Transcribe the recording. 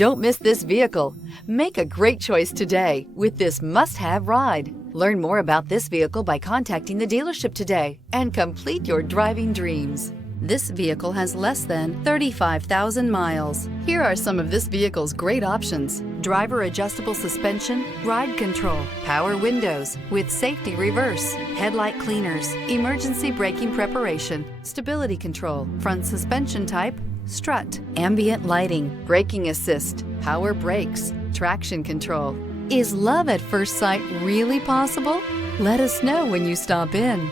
Don't miss this vehicle. Make a great choice today with this must-have ride. Learn more about this vehicle by contacting the dealership today and complete your driving dreams. This vehicle has less than 35,000 miles. Here are some of this vehicle's great options: driver adjustable suspension, ride control, power windows with safety reverse, headlight cleaners, emergency braking preparation, stability control, front suspension type, strut, ambient lighting, braking assist, power brakes, traction control. Is love at first sight really possible? Let us know when you stop in.